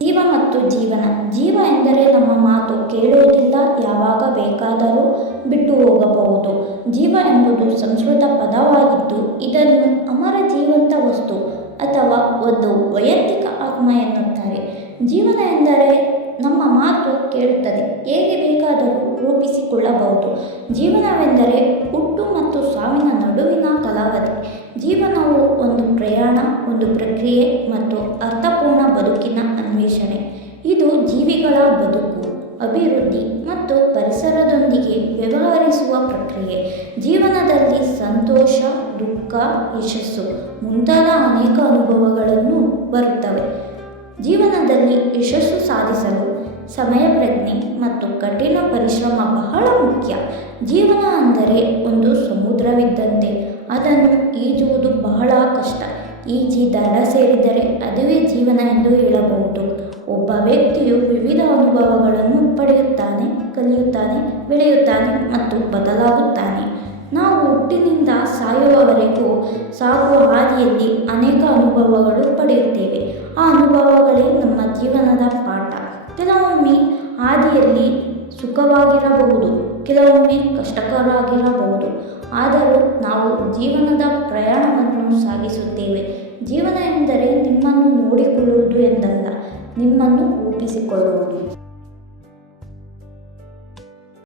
ಜೀವ ಮತ್ತು ಜೀವನ. ಜೀವ ಎಂದರೆ ನಮ್ಮ ಮಾತು ಕೇಳುವುದಿಲ್ಲ, ಯಾವಾಗ ಬೇಕಾದರೂ ಬಿಟ್ಟು ಹೋಗಬಹುದು. ಜೀವ ಎಂಬುದು ಸಂಸ್ಕೃತ ಪದವಾಗಿದ್ದು, ಇದನ್ನು ಅಮರ ಜೀವಂತ ವಸ್ತು ಅಥವಾ ಒಂದು ವೈಯಕ್ತಿಕ ಆತ್ಮ ಎನ್ನುತ್ತಾರೆ. ಜೀವನ ಎಂದರೆ ನಮ್ಮ ಮಾತು ಕೇಳುತ್ತದೆ, ಹೇಗೆ ಬೇಕಾದರೂ ರೂಪಿಸಿಕೊಳ್ಳಬಹುದು. ಜೀವನವೆಂದರೆ ಹುಟ್ಟು ಮತ್ತು ಸಾವಿನ ನಡುವಿನ ಕಾಲಾವಧಿ. ಜೀವನವು ಒಂದು ಪ್ರಯಾಣ, ಒಂದು ಪ್ರಕ್ರಿಯೆ ಮತ್ತು ಅರ್ಥಪೂರ್ಣ ಬದುಕಿನ ಅನ್ವೇಷಣೆ. ಇದು ಜೀವಿಗಳ ಬದುಕು, ಅಭಿವೃದ್ಧಿ ಮತ್ತು ಪರಿಸರದೊಂದಿಗೆ ವ್ಯವಹರಿಸುವ ಪ್ರಕ್ರಿಯೆ. ಜೀವನದಲ್ಲಿ ಸಂತೋಷ, ದುಃಖ, ಯಶಸ್ಸು ಮುಂತಾದ ಅನೇಕ ಅನುಭವಗಳನ್ನು ಬರುತ್ತವೆ. ಜೀವನದಲ್ಲಿ ಯಶಸ್ಸು ಸಾಧಿಸಲು ಸಮಯ ಪ್ರಜ್ಞೆ ಮತ್ತು ಕಠಿಣ ಪರಿಶ್ರಮ ಬಹಳ ಮುಖ್ಯ. ಜೀವನ ಅಂದರೆ ಒಂದು ಸಮುದ್ರವಿದ್ದಂತೆ, ಅದನ್ನು ಈಜುವುದು ಬಹಳ ಕಷ್ಟ. ಈಜಿ ದಡ ಸೇರಿದರೆ ಅದುವೇ ಜೀವನ ಎಂದು ಹೇಳಬಹುದು. ಒಬ್ಬ ವ್ಯಕ್ತಿಯು ವಿವಿಧ ಅನುಭವಗಳನ್ನು ಪಡೆಯುತ್ತಾನೆ, ಕಲಿಯುತ್ತಾನೆ, ಬೆಳೆಯುತ್ತಾನೆ ಮತ್ತು ಬದಲಾಗುತ್ತಾನೆ. ನಾವು ಹುಟ್ಟಿನಿಂದ ಸಾಯುವವರೆಗೂ ಸಾಗುವ ಹಾದಿಯಲ್ಲಿ ಅನೇಕ ಅನುಭವಗಳು ಪಡೆಯುತ್ತೇವೆ. ಆ ಅನುಭವಗಳೇ ನಮ್ಮ ಜೀವನದ ಪಾಠ. ಕೆಲವೊಮ್ಮೆ ಹಾದಿಯಲ್ಲಿ ಸುಖವಾಗಿರಬಹುದು, ಕೆಲವೊಮ್ಮೆ ಕಷ್ಟಕರವಾಗಿರಬಹುದು. ಆದರೂ ನಾವು ಜೀವನದ ಪ್ರಯಾಣವನ್ನು ಸಾಗಿಸುತ್ತೇವೆ. ಜೀವನ ಎಂದರೆ ನಿಮ್ಮನ್ನು ನೋಡಿಕೊಳ್ಳುವುದು ಎಂದಲ್ಲ, ನಿಮ್ಮನ್ನು ರೂಪಿಸಿಕೊಳ್ಳುವುದು.